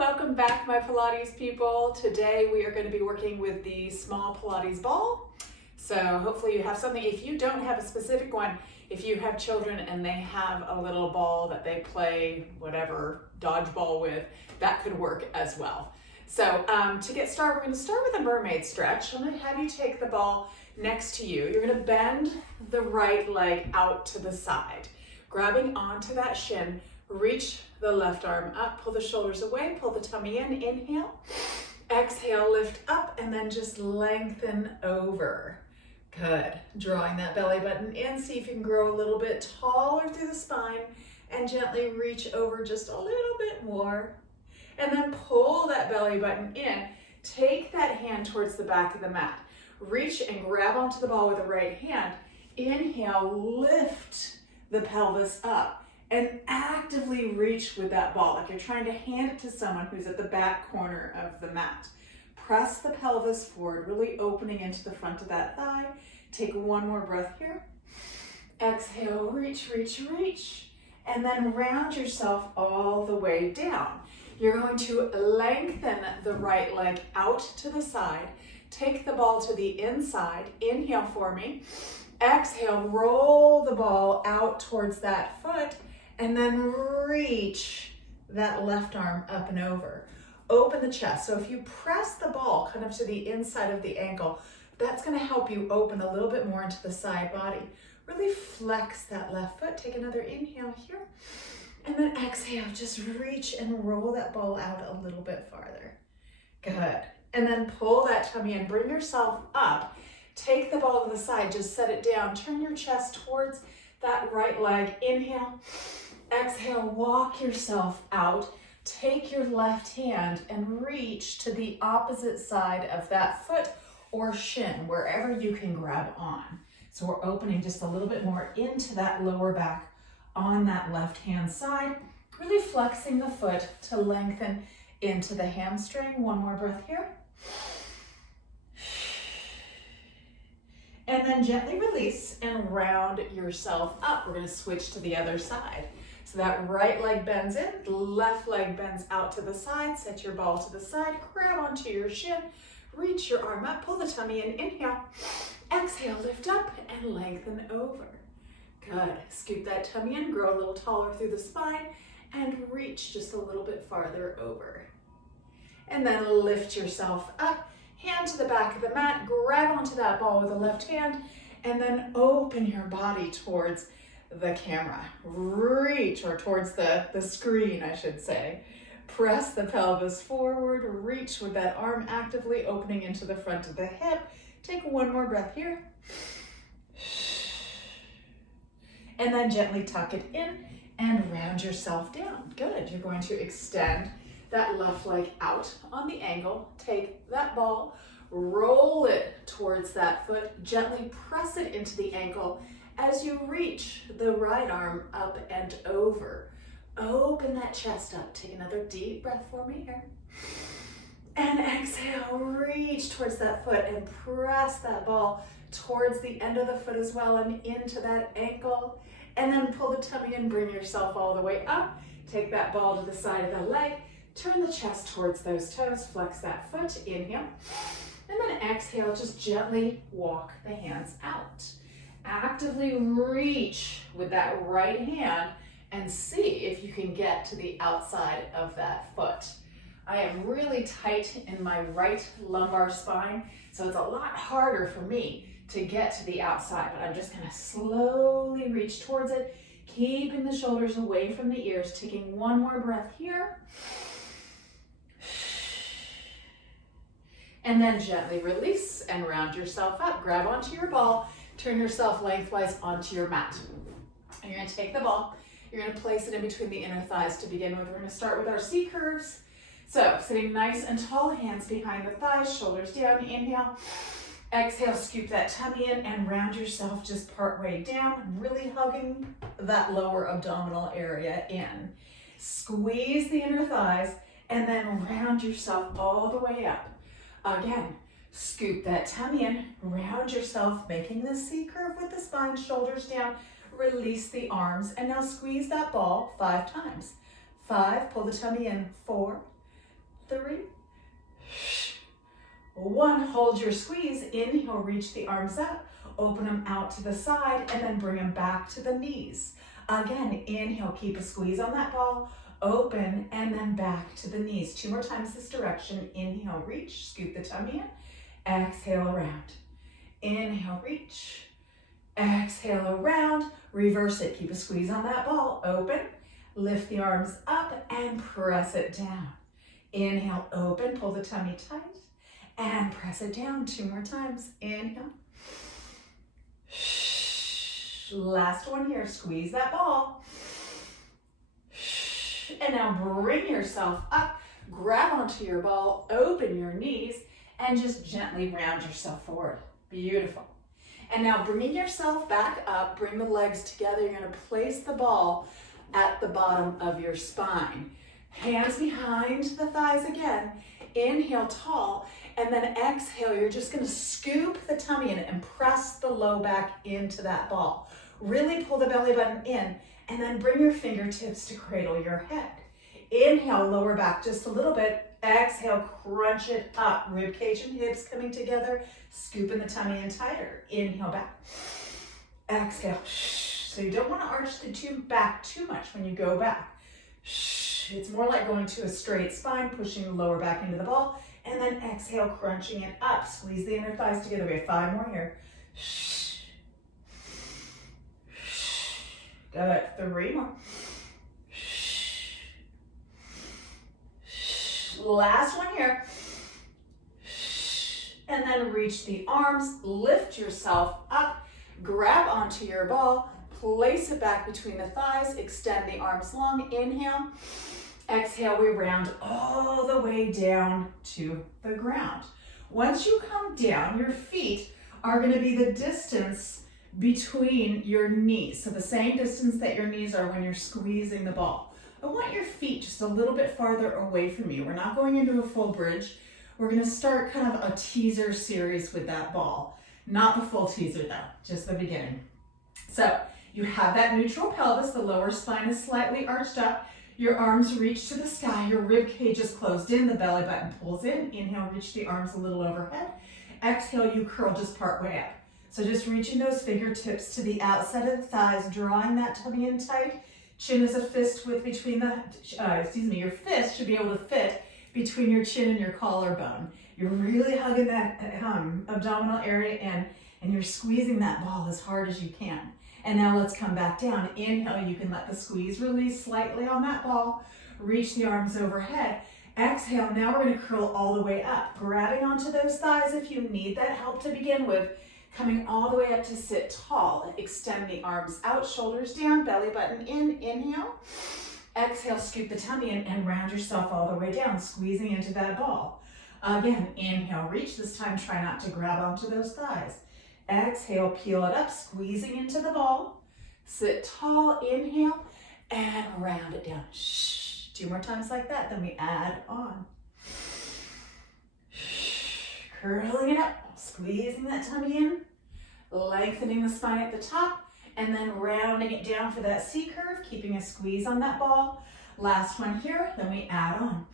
welcome back my Pilates people. Today we are going to be working with the small Pilates ball. So hopefully you have something. If you don't have a specific one, if you have children and they have a little ball that they play whatever dodgeball with, that could work as well. So to get started, we're going to start with a mermaid stretch. I'm going to have you take the ball next to you. You're going to bend the right leg out to the side, grabbing onto that shin. Reach the left arm up, pull the shoulders away, pull the tummy in, inhale, exhale, lift up, and then just lengthen over. Good. Drawing that belly button in, see if you can grow a little bit taller through the spine and gently reach over just a little bit more. And then pull that belly button in. Take that hand towards the back of the mat. Reach and grab onto the ball with the right hand. Inhale, lift the pelvis up. And actively reach with that ball, like you're trying to hand it to someone who's at the back corner of the mat. Press the pelvis forward, really opening into the front of that thigh. Take one more breath here. Exhale, reach, reach, reach. And then round yourself all the way down. You're going to lengthen the right leg out to the side. Take the ball to the inside. Inhale for me. Exhale, roll the ball out towards that foot. And then reach that left arm up and over. Open the chest. So if you press the ball kind of to the inside of the ankle, that's going to help you open a little bit more into the side body. Really flex that left foot. Take another inhale here. And then exhale, just reach and roll that ball out a little bit farther. Good. And then pull that tummy in. Bring yourself up. Take the ball to the side. Just set it down. Turn your chest towards that right leg. Inhale. Exhale, walk yourself out. Take your left hand and reach to the opposite side of that foot or shin, wherever you can grab on. So we're opening just a little bit more into that lower back on that left hand side, really flexing the foot to lengthen into the hamstring. One more breath here. And then gently release and round yourself up. We're going to switch to the other side. So that right leg bends in, left leg bends out to the side. Set your ball to the side, grab onto your shin, reach your arm up, pull the tummy in, inhale, exhale, lift up and lengthen over. Good. Scoop that tummy in, grow a little taller through the spine and reach just a little bit farther over. And then lift yourself up, hand to the back of the mat, grab onto that ball with the left hand, and then open your body towards the camera. Reach, or towards the screen, I should say. Press the pelvis forward, reach with that arm actively opening into the front of the hip. Take one more breath here. And then gently tuck it in and round yourself down. Good. You're going to extend that left leg out on the angle. Take that ball, roll it towards that foot, gently press it into the ankle as you reach the right arm up and over. Open that chest up. Take another deep breath for me here. And exhale, reach towards that foot and press that ball towards the end of the foot as well and into that ankle. And then pull the tummy in, bring yourself all the way up. Take that ball to the side of the leg. Turn the chest towards those toes. Flex that foot. Inhale. And then exhale, just gently walk the hands out. Actively reach with that right hand and see if you can get to the outside of that foot. I am really tight in my right lumbar spine, so it's a lot harder for me to get to the outside, but I'm just going to slowly reach towards it, keeping the shoulders away from the ears, taking one more breath here. And then gently release and round yourself up. Grab onto your ball. Turn yourself lengthwise onto your mat. And you're going to take the ball. You're going to place it in between the inner thighs to begin with. We're going to start with our C curves. So sitting nice and tall, hands behind the thighs, shoulders down. Inhale. Exhale, scoop that tummy in and round yourself just part way down, really hugging that lower abdominal area in. Squeeze the inner thighs and then round yourself all the way up. Again, scoop that tummy in, round yourself, making the C curve with the spine, shoulders down, release the arms, and now squeeze that ball 5 times. 5, pull the tummy in, 4, 3, 1. Hold your squeeze. Inhale, reach the arms up. Open them out to the side and then bring them back to the knees. Again, inhale, keep a squeeze on that ball. Open and then back to the knees. 2 more times this direction. Inhale, reach, scoop the tummy in. Exhale, around. Inhale, reach. Exhale, around. Reverse it. Keep a squeeze on that ball. Open. Lift the arms up and press it down. Inhale, open. Pull the tummy tight and press it down. 2 more times. Inhale. Last one here. Squeeze that ball. And now bring yourself up. Grab onto your ball. Open your knees and just gently round yourself forward. Beautiful. And now bringing yourself back up, bring the legs together. You're going to place the ball at the bottom of your spine. Hands behind the thighs again. Inhale, tall. And then exhale, you're just going to scoop the tummy in and press the low back into that ball. Really pull the belly button in and then bring your fingertips to cradle your head. Inhale, lower back just a little bit. Exhale, crunch it up. Rib cage and hips coming together. Scooping the tummy in tighter. Inhale, back. Exhale. So you don't want to arch the back too much when you go back. It's more like going to a straight spine, pushing the lower back into the ball. And then exhale, crunching it up. Squeeze the inner thighs together. We have 5 more here. Good. 3 more. Last one here. And then reach the arms, lift yourself up, grab onto your ball, place it back between the thighs, extend the arms long. Inhale. Exhale, we round all the way down to the ground. Once you come down, your feet are going to be the distance between your knees. So the same distance that your knees are when you're squeezing the ball. I want your feet just a little bit farther away from you. We're not going into a full bridge. We're going to start kind of a teaser series with that ball. Not the full teaser though, just the beginning. So you have that neutral pelvis. The lower spine is slightly arched up. Your arms reach to the sky. Your rib cage is closed in. The belly button pulls in. Inhale, reach the arms a little overhead. Exhale, you curl just part way up. So just reaching those fingertips to the outside of the thighs, drawing that tummy in tight. Chin is a fist width between the, your fist should be able to fit between your chin and your collarbone. You're really hugging that abdominal area in, and you're squeezing that ball as hard as you can. And now let's come back down. Inhale, you can let the squeeze release slightly on that ball. Reach the arms overhead. Exhale, now we're going to curl all the way up. Grabbing onto those thighs if you need that help to begin with. Coming all the way up to sit tall. Extend the arms out, shoulders down, belly button in. Inhale. Exhale, scoop the tummy in and round yourself all the way down, squeezing into that ball. Again, inhale, reach. This time, try not to grab onto those thighs. Exhale, peel it up, squeezing into the ball. Sit tall, inhale, and round it down. 2 more times like that, then we add on. Curling it up, squeezing that tummy in, lengthening the spine at the top, and then rounding it down for that C curve, keeping a squeeze on that ball. Last one here, then we add on.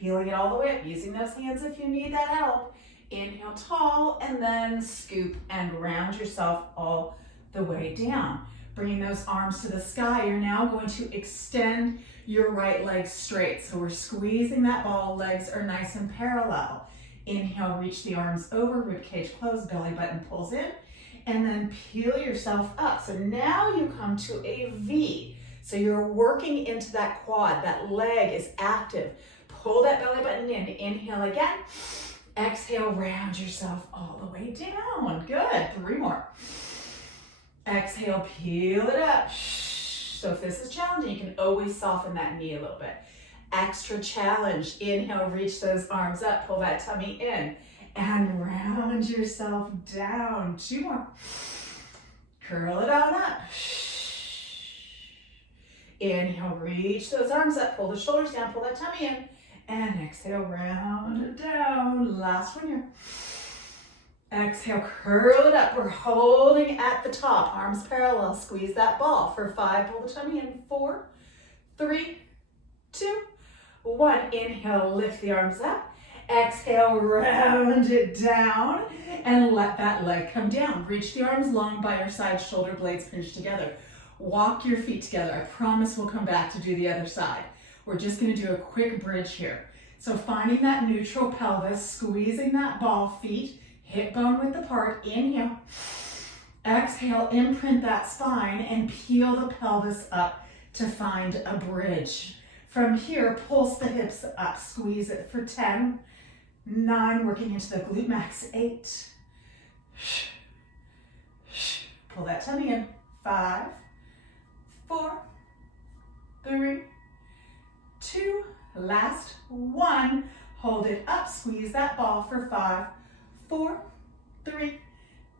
Peeling it all the way up, using those hands if you need that help. Inhale tall, and then scoop and round yourself all the way down. Bringing those arms to the sky, you're now going to extend your right leg straight. So we're squeezing that ball, legs are nice and parallel. Inhale, reach the arms over, rib cage closed, belly button pulls in, and then peel yourself up. So now you come to a V. So you're working into that quad, that leg is active. Pull that belly button in, inhale again. Exhale, round yourself all the way down. Good, 3 more. Exhale, peel it up. So if this is challenging, you can always soften that knee a little bit. Extra challenge. Inhale, reach those arms up, pull that tummy in, and round yourself down. 2 more. Curl it on up. Inhale, reach those arms up, pull the shoulders down, pull that tummy in, and exhale, round it down. Last one here. Exhale, curl it up. We're holding at the top, arms parallel. Squeeze that ball for 5, pull the tummy in. 4, 3, 2, one. Inhale, lift the arms up. Exhale, round it down and let that leg come down. Reach the arms long by your side, shoulder blades pinch together. Walk your feet together. I promise we'll come back to do the other side. We're just going to do a quick bridge here. So finding that neutral pelvis, squeezing that ball, feet hip bone width apart. Inhale. Exhale, imprint that spine and peel the pelvis up to find a bridge. From here, pulse the hips up, squeeze it for 10, 9, working into the glute max, 8. Pull that tummy in, 5, 4, 3, 2, last 1. Hold it up, squeeze that ball for 5, 4, 3,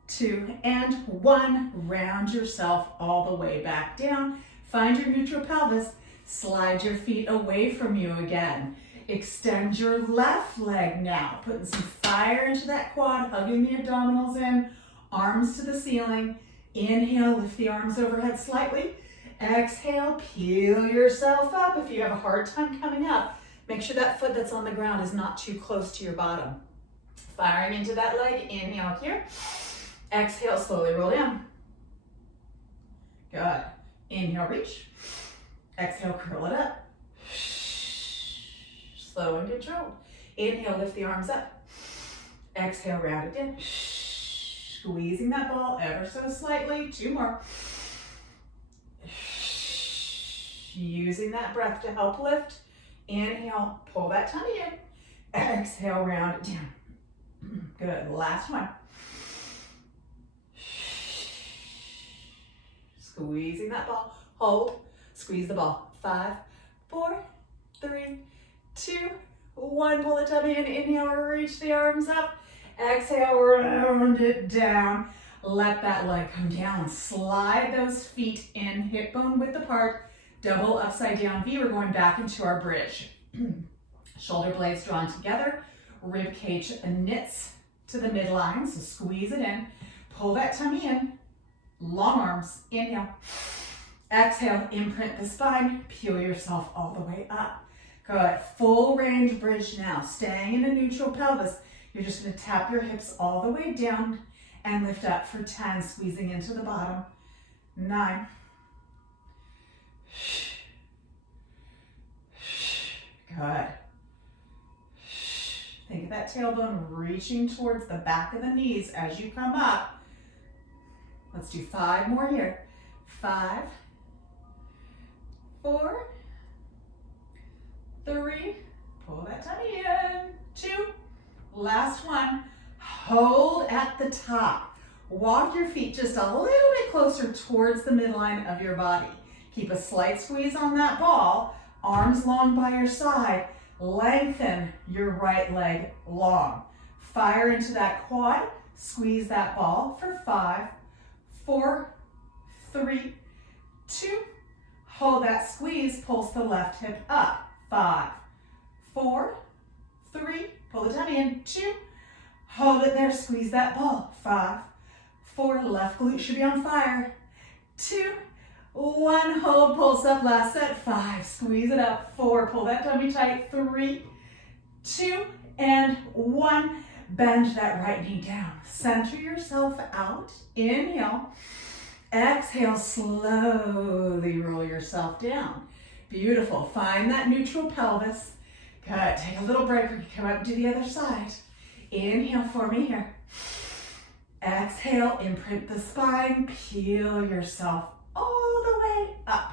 2, and 1. Round yourself all the way back down. Find your neutral pelvis. Slide your feet away from you again. Extend your left leg now. Putting some fire into that quad, hugging the abdominals in, arms to the ceiling. Inhale, lift the arms overhead slightly. Exhale, peel yourself up. If you have a hard time coming up, make sure that foot that's on the ground is not too close to your bottom. Firing into that leg, inhale here. Exhale, slowly roll down. Good. Inhale, reach. Exhale, curl it up. Slow and controlled. Inhale, lift the arms up. Exhale, round it in. Squeezing that ball ever so slightly. 2 more. Using that breath to help lift. Inhale, pull that tummy in. Exhale, round it down. Good. Last one. Squeezing that ball. Hold. Squeeze the ball. 5, 4, 3, 2, 1. Pull the tummy in. Inhale, reach the arms up. Exhale, round it down. Let that leg come down. Slide those feet in, hip bone width apart. Double upside down V. We're going back into our bridge. Shoulder blades drawn together. Rib cage knits to the midline. So squeeze it in. Pull that tummy in. Long arms. Inhale. Exhale, imprint the spine, peel yourself all the way up. Good. Full range bridge now. Staying in a neutral pelvis. You're just going to tap your hips all the way down and lift up for 10, squeezing into the bottom. 9. Good. Think of that tailbone reaching towards the back of the knees as you come up. Let's do 5 more here. 5, 4, 3, pull that tummy in, 2, last one, hold at the top. Walk your feet just a little bit closer towards the midline of your body. Keep a slight squeeze on that ball, arms long by your side, lengthen your right leg long. Fire into that quad, squeeze that ball for 5, 4, 3, 2, hold that squeeze, pulse the left hip up. 5, 4, 3, pull the tummy in. 2, hold it there, squeeze that ball. 5, 4, left glute should be on fire. 2, 1, hold, pulse up, last set. 5, squeeze it up. 4, pull that tummy tight. 3, 2, and 1. Bend that right knee down. Center yourself out. Inhale. Exhale, slowly roll yourself down. Beautiful. Find that neutral pelvis. Good. Take a little break. We can come up and do the other side. Inhale for me here. Exhale, imprint the spine. Peel yourself all the way up.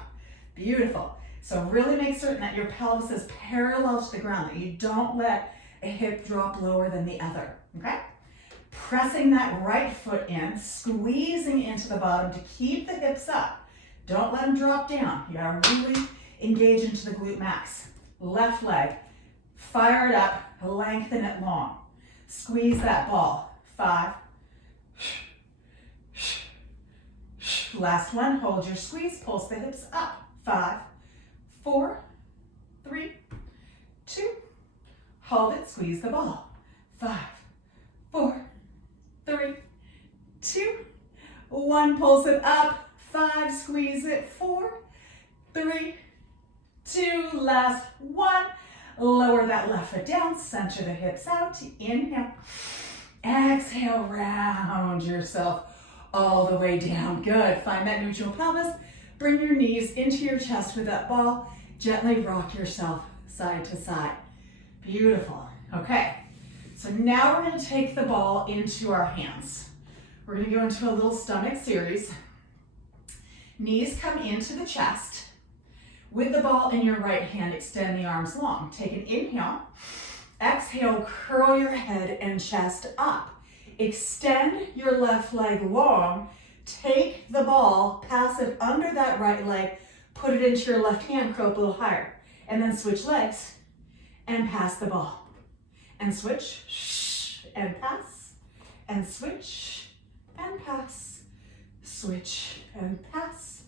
Beautiful. So really make certain that your pelvis is parallel to the ground, that you don't let a hip drop lower than the other. Okay? Pressing that right foot in, squeezing into the bottom to keep the hips up. Don't let them drop down. You gotta really engage into the glute max. Left leg, fire it up, lengthen it long. Squeeze that ball. 5. Last one, hold your squeeze, pulse the hips up. 5, 4, 3, 2, hold it, squeeze the ball. 5, 4, 3, 2, 1, pulse it up. 5, squeeze it. 4, 3, 2, last 1. Lower that left foot down, center the hips out. Inhale. Exhale, round yourself all the way down. Good. Find that neutral pelvis. Bring your knees into your chest with that ball. Gently rock yourself side to side. Beautiful. Okay. So now we're going to take the ball into our hands. We're going to go into a little stomach series. Knees come into the chest. With the ball in your right hand, extend the arms long. Take an inhale. Exhale, curl your head and chest up. Extend your left leg long. Take the ball, pass it under that right leg, put it into your left hand, curl up a little higher. And then switch legs and pass the ball. And switch, and pass, and switch, and pass, switch, and pass.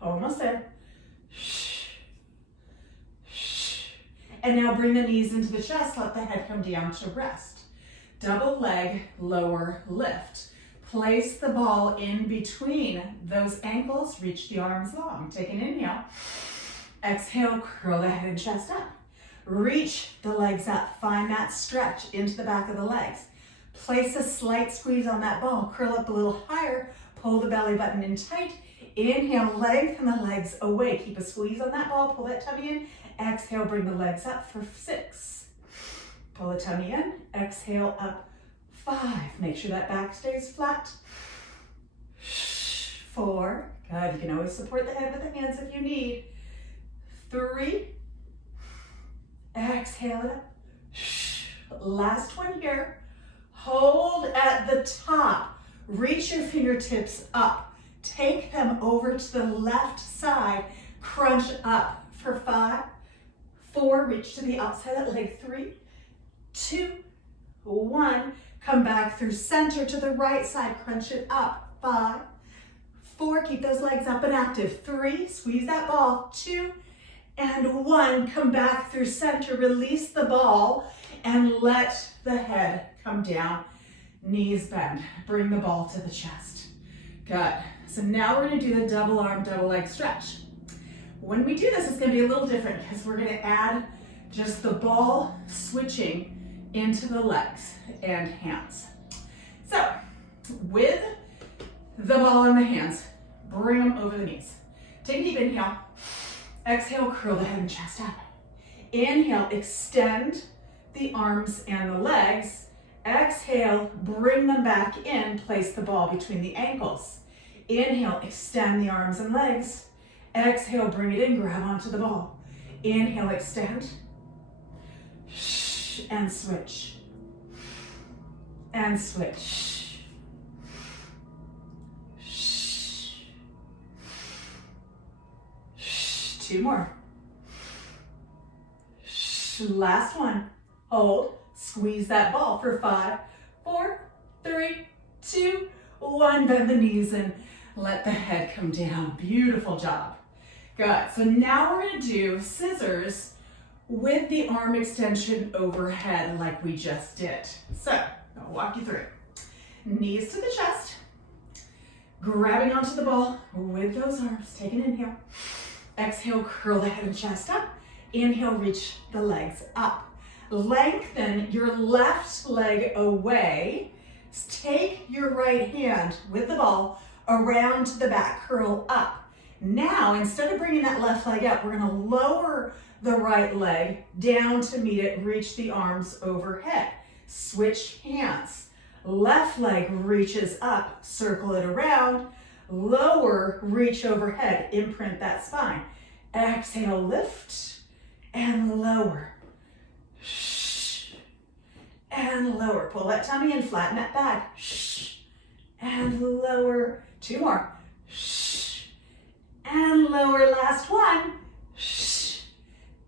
Almost there. And now bring the knees into the chest, let the head come down to rest. Double leg, lower lift. Place the ball in between those ankles, reach the arms long. Take an inhale. Exhale, curl the head and chest up. Reach the legs up, find that stretch into the back of the legs. Place a slight squeeze on that ball, curl up a little higher, pull the belly button in tight. Inhale, lengthen the legs away. Keep a squeeze on that ball, pull that tummy in. Exhale, bring the legs up for 6. Pull the tummy in, exhale up 5. Make sure that back stays flat. 4, good. You can always support the head with the hands if you need. 3, exhale it up. Last one here. Hold at the top. Reach your fingertips up. Take them over to the left side. Crunch up for 5, 4. Reach to the outside of that leg. 3, 2, 1. Come back through center to the right side. Crunch it up. 5, 4. Keep those legs up and active. 3. Squeeze that ball. 2 and 1. Come back through center. Release the ball and let the head come down. Knees bend. Bring the ball to the chest. Good. So now we're going to do the double arm, double leg stretch. When we do this, it's going to be a little different because we're going to add just the ball switching into the legs and hands. So with the ball in the hands, bring them over the knees. Take a deep inhale. Exhale, curl the head and chest up. Inhale, extend the arms and the legs. Exhale, bring them back in, place the ball between the ankles. Inhale, extend the arms and legs. Exhale, bring it in, grab onto the ball. Inhale, extend. And switch. And switch. 2 more. Last one. Hold. Squeeze that ball for 5, 4, 3, 2, 1. Bend the knees and let the head come down. Beautiful job. Good. So now we're going to do scissors with the arm extension overhead like we just did. So I'll walk you through. Knees to the chest. Grabbing onto the ball with those arms. Take an inhale. Exhale, curl the head and chest up. Inhale, reach the legs up. Lengthen your left leg away. Take your right hand with the ball around to the back, curl up. Now, instead of bringing that left leg up, we're gonna lower the right leg down to meet it, reach the arms overhead. Switch hands. Left leg reaches up, circle it around, lower, reach overhead, imprint that spine. Exhale, lift and lower. And lower. Pull that tummy in, flatten that back. And lower. 2 more. And lower. Last one.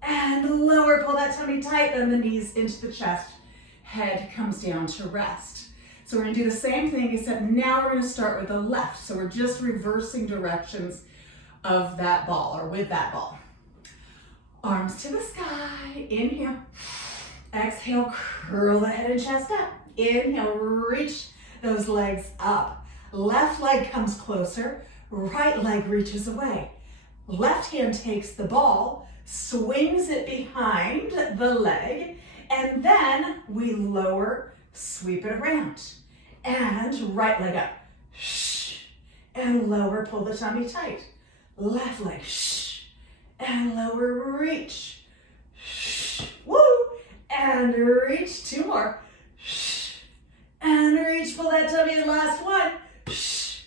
And lower. Pull that tummy tight, bend the knees into the chest. Head comes down to rest. So we're going to do the same thing, except now we're going to start with the left. So we're just reversing directions of that ball, or with that ball. Arms to the sky. Inhale. Exhale, curl the head and chest up. Inhale, reach those legs up. Left leg comes closer, right leg reaches away. Left hand takes the ball, swings it behind the leg, and then we lower, sweep it around. And right leg up, shh, and lower, pull the tummy tight. Left leg, shh, and lower, reach, shh, woo, and reach, 2 more, shh, and reach, pull that tummy, last one, shh,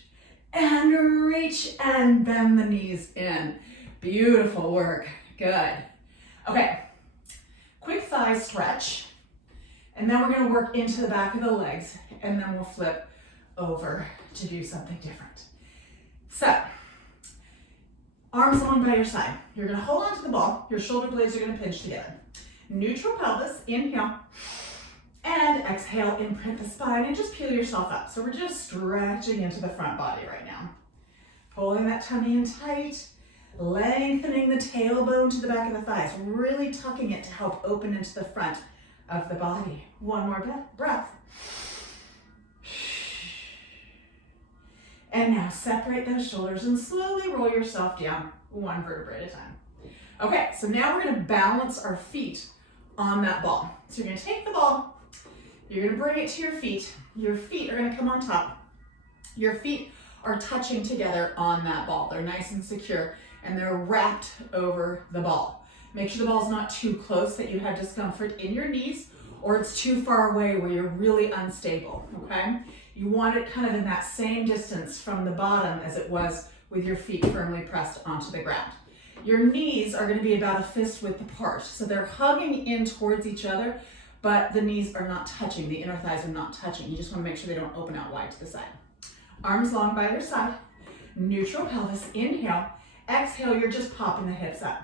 and reach, and bend the knees in. Beautiful work, good. Okay, quick thigh stretch, and then we're gonna work into the back of the legs, and then we'll flip over to do something different. So, arms long by your side. You're gonna hold on to the ball, your shoulder blades are gonna pinch together. Neutral pelvis, inhale, and exhale, imprint the spine, and just peel yourself up. So we're just stretching into the front body right now. Pulling that tummy in tight, lengthening the tailbone to the back of the thighs, really tucking it to help open into the front of the body. One more breath. And now separate those shoulders and slowly roll yourself down 1 vertebrae at a time. Okay, so now we're gonna balance our feet on that ball. So you're gonna take the ball, you're gonna bring it to your feet. Your feet are gonna come on top. Your feet are touching together on that ball. They're nice and secure, and they're wrapped over the ball. Make sure the ball's not too close that you have discomfort in your knees, or it's too far away where you're really unstable, okay? You want it kind of in that same distance from the bottom as it was with your feet firmly pressed onto the ground. Your knees are gonna be about a fist width apart, so they're hugging in towards each other, but the knees are not touching, the inner thighs are not touching. You just wanna make sure they don't open out wide to the side. Arms long by your side, neutral pelvis, inhale, exhale, you're just popping the hips up.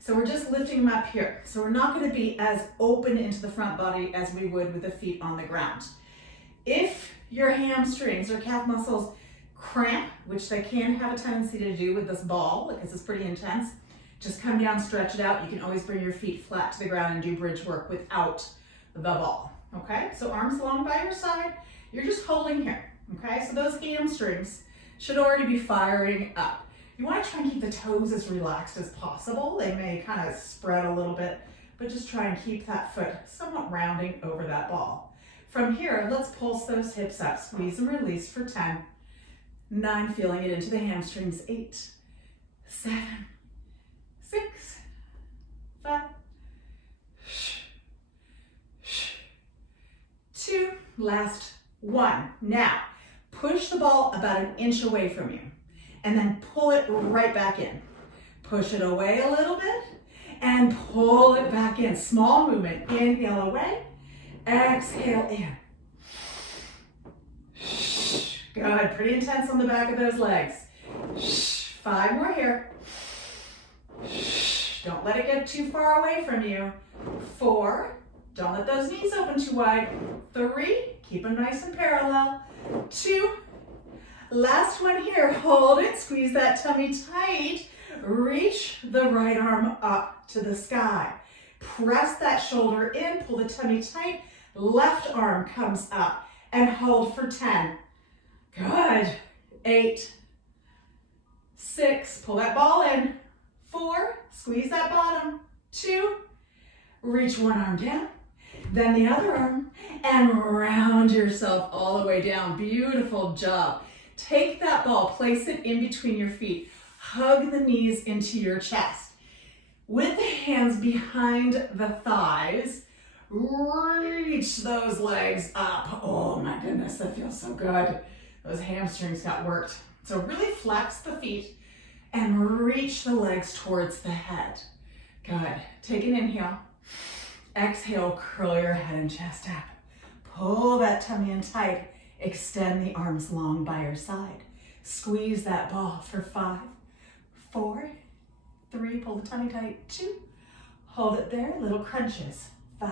So we're just lifting them up here. So we're not gonna be as open into the front body as we would with the feet on the ground. If your hamstrings or calf muscles cramp, which they can have a tendency to do with this ball, because it's pretty intense, just come down, stretch it out. You can always bring your feet flat to the ground and do bridge work without the ball, okay? So arms long by your side, you're just holding here, okay? So those hamstrings should already be firing up. You wanna try and keep the toes as relaxed as possible. They may kind of spread a little bit, but just try and keep that foot somewhat rounding over that ball. From here, let's pulse those hips up, squeeze and release for 10, 9, feeling it into the hamstrings, 8, 7, 6, 5, 2, last 1. Now, push the ball about an inch away from you, and then pull it right back in. Push it away a little bit, and pull it back in. Small movement, inhale away, exhale in. Good, pretty intense on the back of those legs. 5 more here. Don't let it get too far away from you. 4, don't let those knees open too wide. 3, keep them nice and parallel. 2, last one here, hold it, squeeze that tummy tight. Reach the right arm up to the sky. Press that shoulder in, pull the tummy tight. Left arm comes up and hold for 10. Good. 8, 6, pull that ball in. 4, squeeze that bottom. 2, reach one arm down, then the other arm, and round yourself all the way down. Beautiful job. Take that ball, place it in between your feet. Hug the knees into your chest. With the hands behind the thighs, reach those legs up. Oh my goodness, that feels so good. Those hamstrings got worked. So really flex the feet and reach the legs towards the head. Good. Take an inhale. Exhale, curl your head and chest up. Pull that tummy in tight. Extend the arms long by your side. Squeeze that ball for 5, 4, 3, pull the tummy tight. 2, hold it there, little crunches. 5,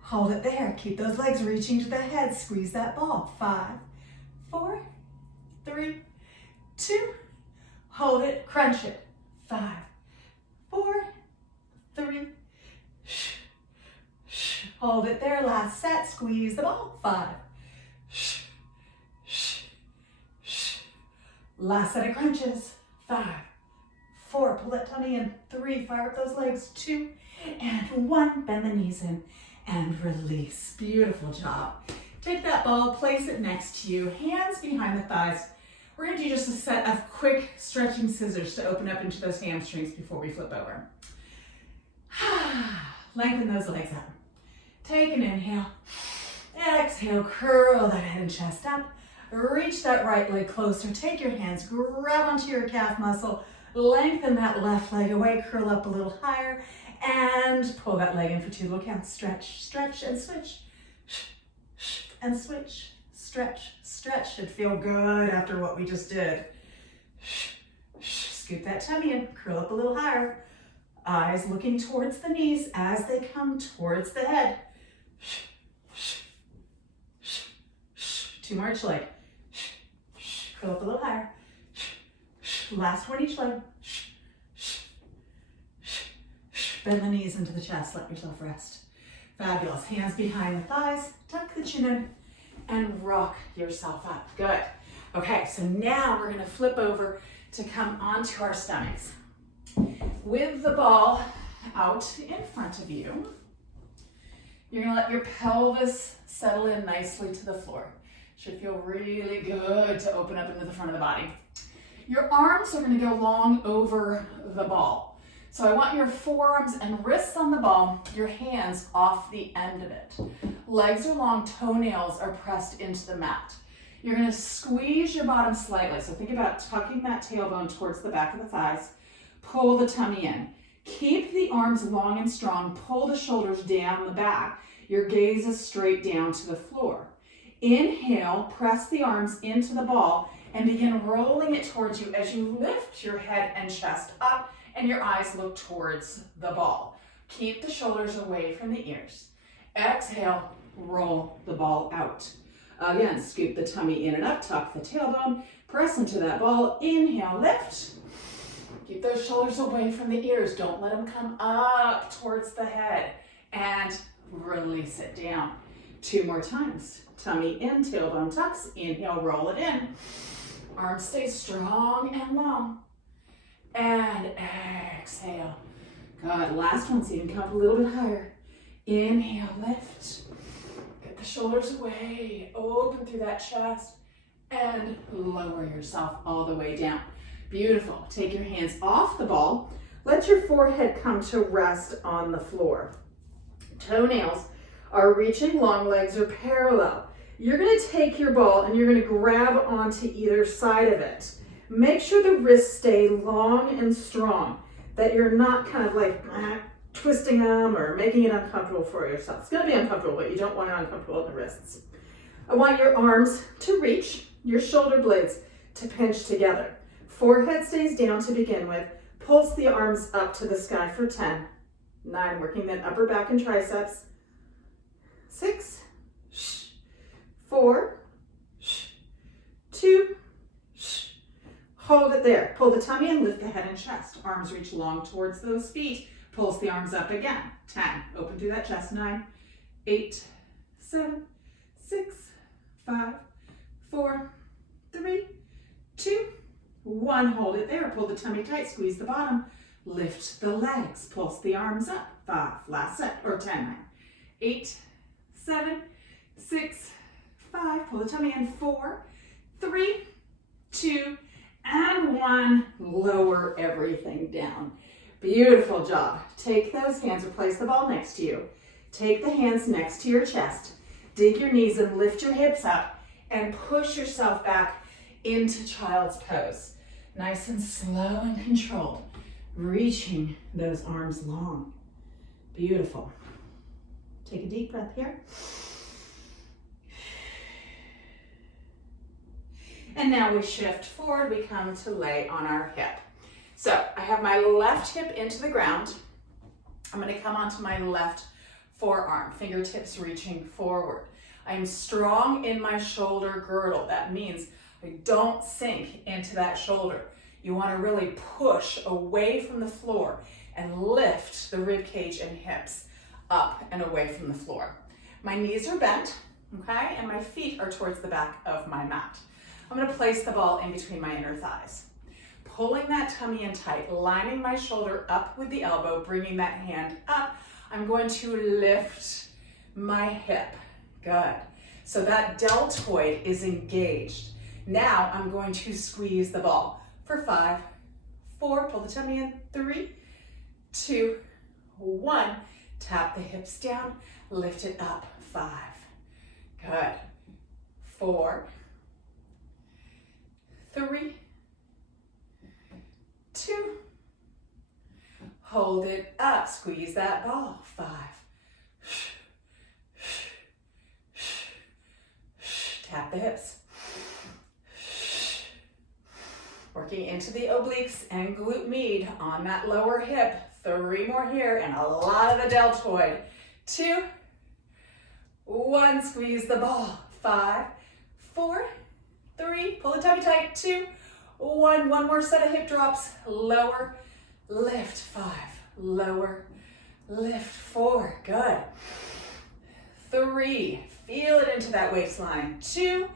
hold it there. Keep those legs reaching to the head. Squeeze that ball. 5, 4, 3, 2, hold it, crunch it. 5, 4, 3, hold it there. Last set, squeeze the ball. 5, Last set of crunches. 5, 4, pull that tummy in. 3, fire up those legs. 2, and 1, bend the knees in and release. Beautiful job. Take that ball, place it next to you, hands behind the thighs. We're gonna do just a set of quick stretching scissors to open up into those hamstrings before we flip over. Lengthen those legs up. Take an inhale. Exhale, curl that head and chest up. Reach that right leg closer. Take your hands, grab onto your calf muscle. Lengthen that left leg away, curl up a little higher, and pull that leg in for 2 little counts. Stretch, stretch, and switch. And switch, stretch, stretch. Should feel good after what we just did. Scoop that tummy in, curl up a little higher. Eyes looking towards the knees as they come towards the head. 2 more each leg. Curl up a little higher. Last one each leg. Bend the knees into the chest, let yourself rest. Fabulous. Hands behind the thighs, tuck the chin in, and rock yourself up. Good. Okay, so now we're gonna flip over to come onto our stomachs. With the ball out in front of you, you're gonna let your pelvis settle in nicely to the floor. Should feel really good to open up into the front of the body. Your arms are gonna go long over the ball. So I want your forearms and wrists on the ball, your hands off the end of it. Legs are long, toenails are pressed into the mat. You're gonna squeeze your bottom slightly. So think about tucking that tailbone towards the back of the thighs. Pull the tummy in. Keep the arms long and strong. Pull the shoulders down the back. Your gaze is straight down to the floor. Inhale, press the arms into the ball and begin rolling it towards you as you lift your head and chest up and your eyes look towards the ball. Keep the shoulders away from the ears. Exhale, roll the ball out. Again, scoop the tummy in and up, tuck the tailbone, press into that ball. Inhale, lift. Keep those shoulders away from the ears. Don't let them come up towards the head. And release it down. 2 more times. Tummy in, tailbone tucks. Inhale, roll it in. Arms stay strong and long. And exhale. Good. Last one, so you can come a little bit higher. Inhale, lift. Get the shoulders away. Open through that chest. And lower yourself all the way down. Beautiful. Take your hands off the ball. Let your forehead come to rest on the floor. Toenails are reaching long, legs are parallel. You're going to take your ball and you're going to grab onto either side of it. Make sure the wrists stay long and strong, that you're not kind of like twisting them or making it uncomfortable for yourself. It's going to be uncomfortable, but you don't want it uncomfortable in the wrists. I want your arms to reach, your shoulder blades to pinch together. Forehead stays down to begin with. Pulse the arms up to the sky for 10. 9, working that upper back and triceps. 6, 4, 2, hold it there. Pull the tummy in, lift the head and chest. Arms reach long towards those feet. Pulse the arms up again. 10, open through that chest. 9, 8, 7, 6, 5, 4, 3, 2, 1. Hold it there. Pull the tummy tight, squeeze the bottom. Lift the legs, pulse the arms up. 5, last set, or 10, 9, 8, 7, 6, 5, pull the tummy in. 4, 3, 2, and 1. Lower everything down. Beautiful job. Take those hands, replace the ball next to you. Take the hands next to your chest. Dig your knees and lift your hips up and push yourself back into child's pose. Nice and slow and controlled. Reaching those arms long. Beautiful. Take a deep breath here. And now we shift forward. We come to lay on our hip. So I have my left hip into the ground. I'm going to come onto my left forearm, fingertips reaching forward. I'm strong in my shoulder girdle. That means I don't sink into that shoulder. You want to really push away from the floor and lift the rib cage and hips up and away from the floor. My knees are bent, okay, and my feet are towards the back of my mat. I'm gonna place the ball in between my inner thighs. Pulling that tummy in tight, lining my shoulder up with the elbow, bringing that hand up. I'm going to lift my hip. Good. So that deltoid is engaged. Now I'm going to squeeze the ball for 5, 4, pull the tummy in, 3, 2, 1. Tap the hips down, lift it up, 5. Good. 4, 3, 2. Hold it up, squeeze that ball, 5. Tap the hips. Working into the obliques and glute med on that lower hip. 3 more here and a lot of the deltoid. 2, 1, squeeze the ball. 5, 4, 3, pull the tummy tight. 2, 1, one more set of hip drops. Lower, lift. 5, lower, lift. 4, good. 3, feel it into that waistline. 2,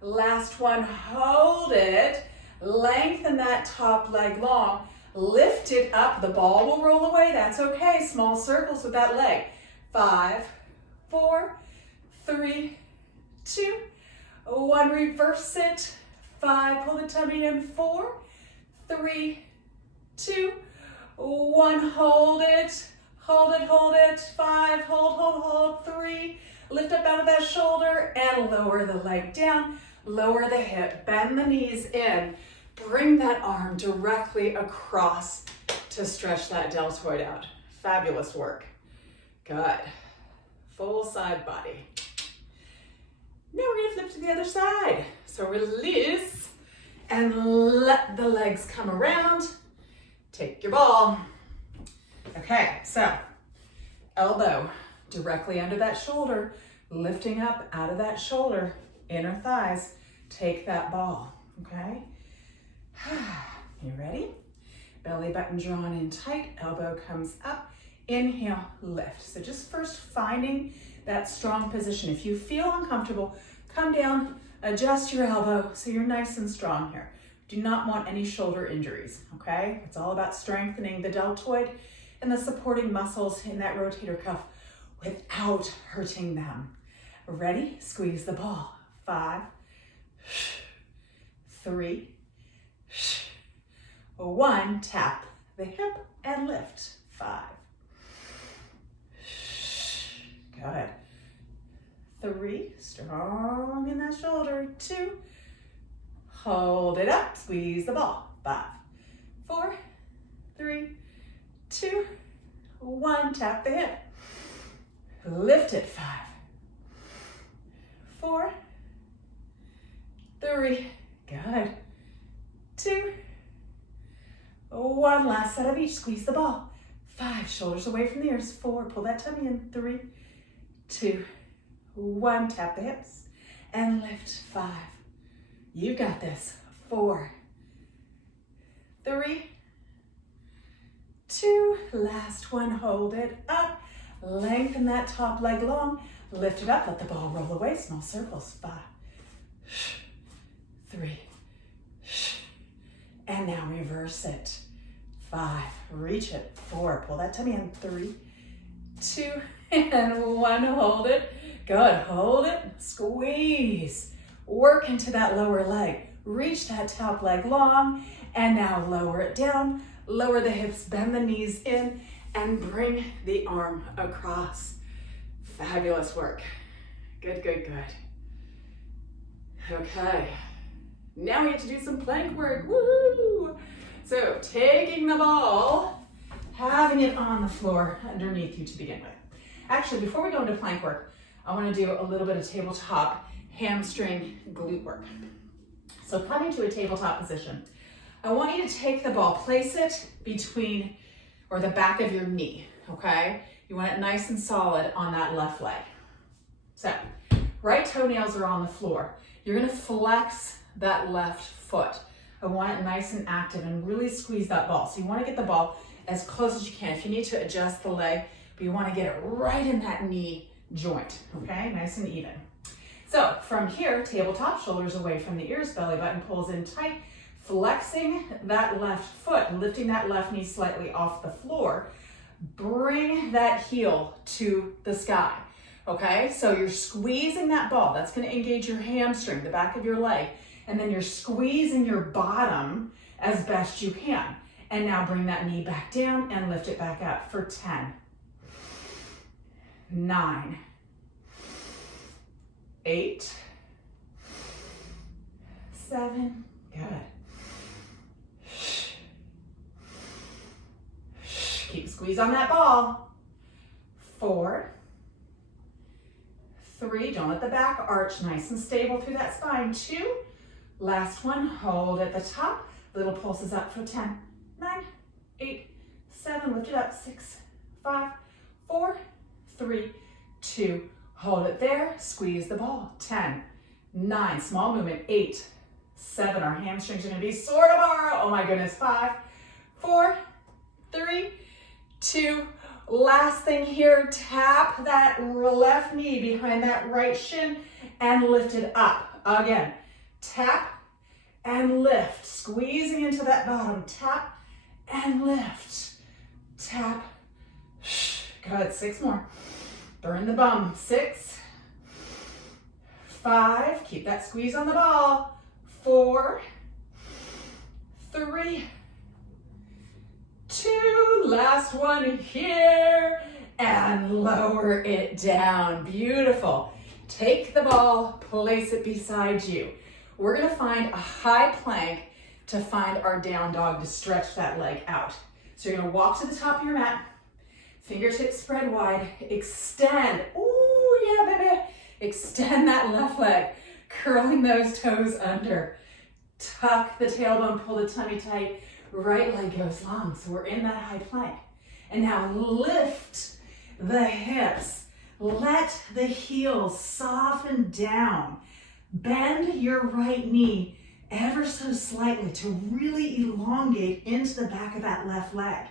last one, hold it. Lengthen that top leg long. Lift it up. The ball will roll away. That's okay. Small circles with that leg. 5, 4, 3, 2, 1. Reverse it. 5. Pull the tummy in. 4, 3, 2, 1. Hold it. Hold it. Hold it. 5. Hold. 3. Lift up out of that shoulder and lower the leg down. Lower the hip, bend the knees in, bring that arm directly across to stretch that deltoid out. Fabulous work. Good. Full side body. Now we're gonna flip to the other side. So release and let the legs come around. Take your ball. Okay, so elbow directly under that shoulder, lifting up out of that shoulder, inner thighs, take that ball, okay? You ready? Belly button drawn in tight, elbow comes up, inhale, lift. So just first finding that strong position. If you feel uncomfortable, come down, adjust your elbow so you're nice and strong here. Do not want any shoulder injuries, okay? It's all about strengthening the deltoid and the supporting muscles in that rotator cuff without hurting them. Ready? Squeeze the ball. 5, 3, 1. Tap the hip and lift. 5. Good. 3. Strong in that shoulder. 2. Hold it up. Squeeze the ball. 5, 4, 3, 2, 1. Tap the hip. Lift it. 5, 4, 3, good. 2, 1. Last set of each. Squeeze the ball. 5, shoulders away from the ears. 4, pull that tummy in. 3, 2, 1. Tap the hips and lift. 5. You got this. 4, 3, 2. Last one. Hold it up. Lengthen that top leg long. Lift it up. Let the ball roll away. Small circles. 5, 3, and now reverse it. 5, reach it. 4, pull that tummy in. 3, 2, and 1. Hold it. Good. Hold it. Squeeze. Work into that lower leg. Reach that top leg long, and now lower it down. Lower the hips, bend the knees in, and bring the arm across. Fabulous work. Good, good, good. Okay. Now we get to do some plank work. Woo! So taking the ball, having it on the floor underneath you to begin with. Actually, before we go into plank work, I want to do a little bit of tabletop hamstring glute work. So coming to a tabletop position, I want you to take the ball, place it between or the back of your knee, okay? You want it nice and solid on that left leg. So, right toenails are on the floor. You're gonna flex that left foot. I want it nice and active and really squeeze that ball. So you wanna get the ball as close as you can. If you need to adjust the leg, but you wanna get it right in that knee joint, okay? Nice and even. So from here, tabletop, shoulders away from the ears, belly button pulls in tight, flexing that left foot, lifting that left knee slightly off the floor. Bring that heel to the sky, okay? So you're squeezing that ball. That's gonna engage your hamstring, the back of your leg, and then you're squeezing your bottom as best you can. And now bring that knee back down and lift it back up for 10, 9, 8, 7, good. Keep squeeze on that ball. 4, 3, don't let the back arch, nice and stable through that spine. 2, last one, hold at the top. Little pulses up for 10, 9, 8, 7, lift it up, 6, 5, 4, 3, 2, hold it there, squeeze the ball, 10, 9, small movement, 8, 7, our hamstrings are gonna be sore tomorrow, oh my goodness, 5, 4, 3, 2, last thing here, tap that left knee behind that right shin and lift it up. Again, tap and lift, squeezing into that bottom, tap and lift, tap, good, 6 more, burn the bum, 6, 5, keep that squeeze on the ball, 4, 3, 2, last one here, and lower it down, beautiful. Take the ball, place it beside you. We're gonna find a high plank to find our down dog to stretch that leg out. So you're gonna walk to the top of your mat, fingertips spread wide, extend, ooh, yeah, baby. Extend that left leg, curling those toes under. Tuck the tailbone, pull the tummy tight, right leg goes long. So we're in that high plank. And now lift the hips. Let the heels soften down. Bend your right knee ever so slightly to really elongate into the back of that left leg.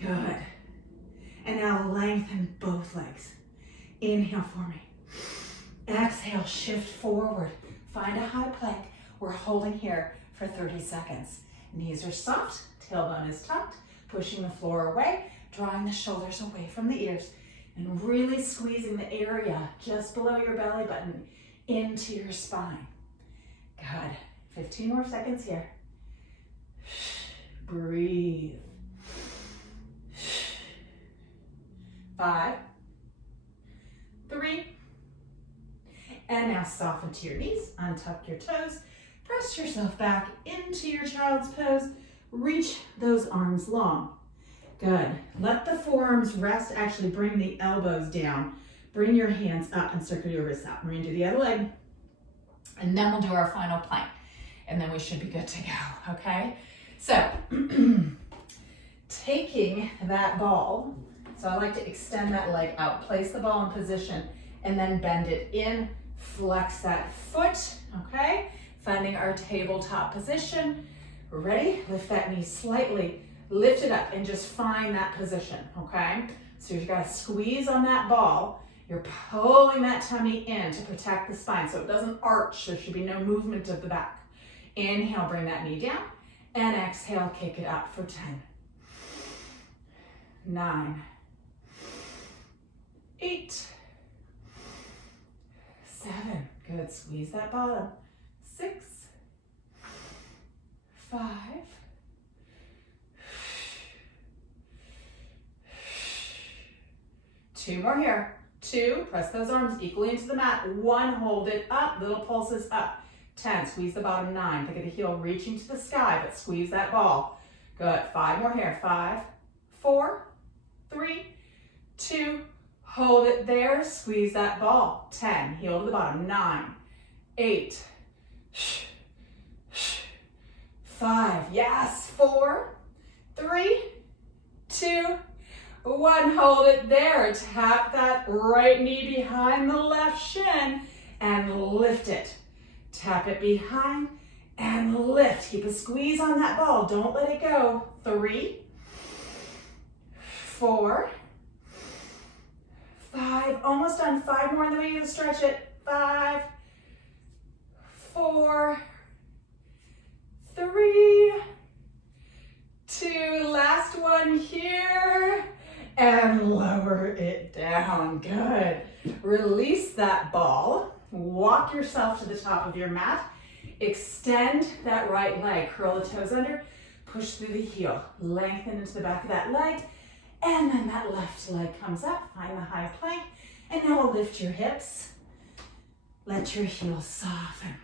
Good. And now lengthen both legs. Inhale for me. Exhale, shift forward. Find a high plank. We're holding here for 30 seconds. Knees are soft, tailbone is tucked, pushing the floor away, drawing the shoulders away from the ears, and really squeezing the area just below your belly button into your spine. Good. 15 more seconds here. Breathe. 5, 3, and now soften to your knees, untuck your toes, press yourself back into your child's pose, reach those arms long. Good. Let the forearms rest, actually bring the elbows down. Bring your hands up and circle your wrists out. We're gonna do the other leg, and then we'll do our final plank, and then we should be good to go, okay? So, taking that ball, so I like to extend that leg out, place the ball in position, and then bend it in, flex that foot, okay? Finding our tabletop position. Ready? Lift that knee slightly, lift it up, and just find that position, okay? So you've got to squeeze on that ball. You're pulling that tummy in to protect the spine so it doesn't arch. There should be no movement of the back. Inhale, bring that knee down, and exhale, kick it up for 10, 9, 8, 7, good, squeeze that bottom, 6, 5, 2 more here, 2, press those arms equally into the mat, 1, hold it up, little pulses up, 10, squeeze the bottom, 9, think of the heel reaching to the sky, but squeeze that ball, good, 5 more here, 5, 4, 3, 2, hold it there, squeeze that ball, 10, heel to the bottom, 9, 8, 5, yes, 4, 3, 2, 1, hold it there, tap that right knee behind the left shin and lift it. Tap it behind and lift. Keep a squeeze on that ball. Don't let it go. 3, 4, 5. Almost done. 5 more, and then we're going to stretch it. 5, 4, 3, 2, last one here, and lower it down. Good. Release that ball. Walk yourself to the top of your mat. Extend that right leg. Curl the toes under. Push through the heel. Lengthen into the back of that leg. And then that left leg comes up. Find the high plank. And now lift your hips. Let your heels soften.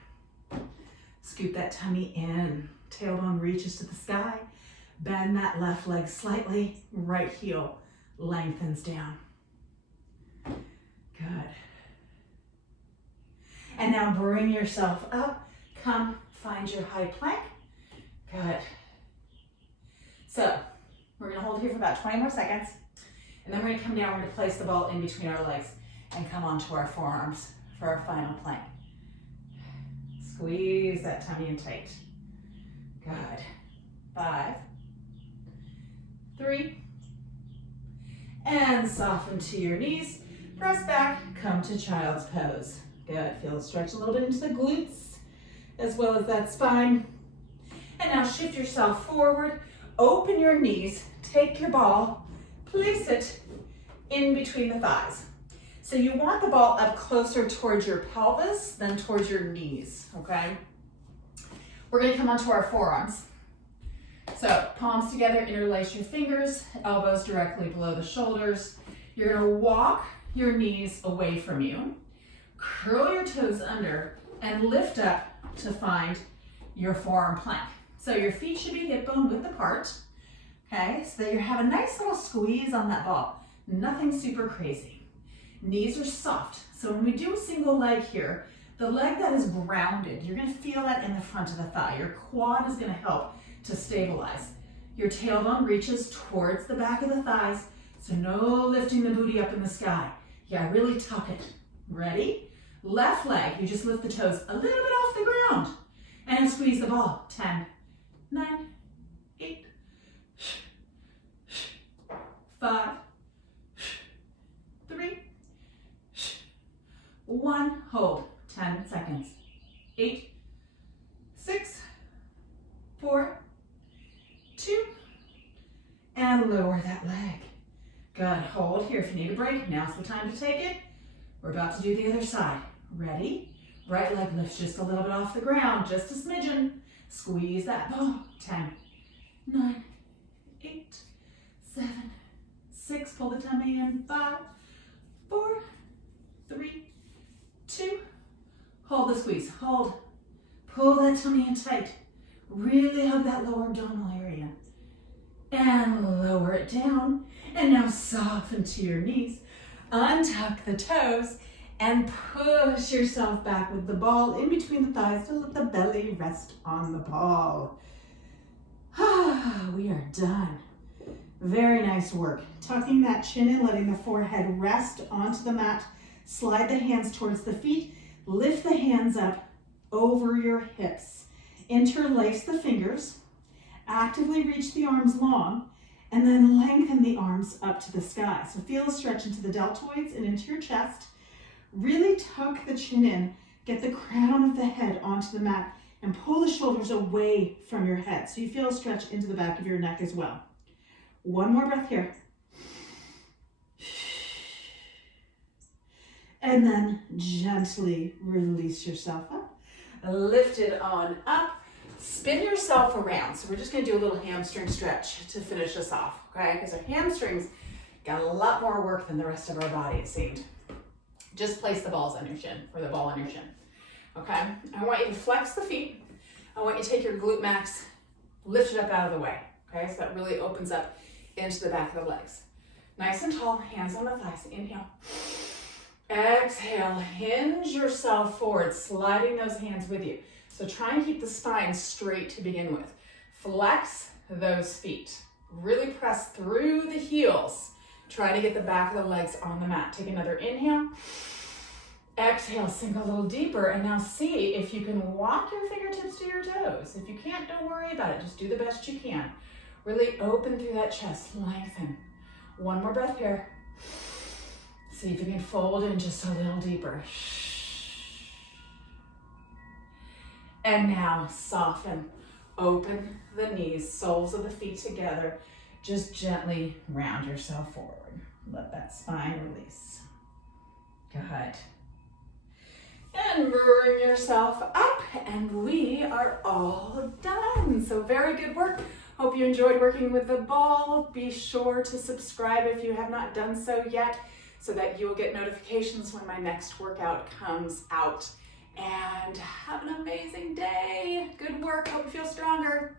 Scoop that tummy in. Tailbone reaches to the sky. Bend that left leg slightly. Right heel lengthens down. Good. And now bring yourself up. Come find your high plank. Good. So we're going to hold here for about 20 more seconds. And then we're going to come down. We're going to place the ball in between our legs and come onto our forearms for our final plank. Squeeze that tummy in tight. Good. 5, 3, and soften to your knees. Press back, come to child's pose. Good. Feel the stretch a little bit into the glutes as well as that spine. And now shift yourself forward. Open your knees. Take your ball. Place it in between the thighs. So you want the ball up closer towards your pelvis than towards your knees, okay? We're going to come onto our forearms. So palms together, interlace your fingers, elbows directly below the shoulders. You're going to walk your knees away from you. Curl your toes under and lift up to find your forearm plank. So your feet should be hip bone width apart, okay? So that you have a nice little squeeze on that ball. Nothing super crazy. Knees are soft. So when we do a single leg here, the leg that is grounded, you're going to feel that in the front of the thigh. Your quad is going to help to stabilize. Your tailbone reaches towards the back of the thighs, so no lifting the booty up in the sky. Yeah, really tuck it. Ready? Left leg, you just lift the toes a little bit off the ground and squeeze the ball. 10, 9, 8, 5, 3, 1, hold, 10 seconds. 8, 6, 4, 2, and lower that leg. Good, hold here if you need a break. Now's the time to take it. We're about to do the other side. Ready? Right leg lifts just a little bit off the ground, just a smidgen. Squeeze that ball. 10, 9, 8, 7, 6, pull the tummy in. 5, 4, 3, 2, hold the squeeze, hold. Pull that tummy in tight. Really hug that lower abdominal area. And lower it down. And now soften to your knees. Untuck the toes and push yourself back with the ball in between the thighs to let the belly rest on the ball. We are done. Very nice work. Tucking that chin in, letting the forehead rest onto the mat. Slide the hands towards the feet. Lift the hands up over your hips. Interlace the fingers. Actively reach the arms long. And then lengthen the arms up to the sky. So feel a stretch into the deltoids and into your chest. Really tuck the chin in. Get the crown of the head onto the mat and pull the shoulders away from your head. So you feel a stretch into the back of your neck as well. One more breath here. And then gently release yourself up. Lift it on up. Spin yourself around. So we're just going to do a little hamstring stretch to finish us off, okay? Because our hamstrings got a lot more work than the rest of our body, it seemed. Just place the balls on your shin, or the ball on your shin, okay? I want you to flex the feet. I want you to take your glute max, lift it up out of the way, okay? So that really opens up into the back of the legs. Nice and tall, hands on the thighs. Inhale. Exhale, hinge yourself forward, sliding those hands with you. So try and keep the spine straight to begin with. Flex those feet. Really press through the heels. Try to get the back of the legs on the mat. Take another inhale. Exhale, sink a little deeper. And now see if you can walk your fingertips to your toes. If you can't, don't worry about it. Just do the best you can. Really open through that chest, lengthen. One more breath here. See if you can fold in just a little deeper. And now soften. Open the knees, soles of the feet together. Just gently round yourself forward. Let that spine release. Good. And bring yourself up, and we are all done. So very good work. Hope you enjoyed working with the ball. Be sure to subscribe if you have not done so yet, so that you will get notifications when my next workout comes out. And have an amazing day. Good work. Hope you feel stronger.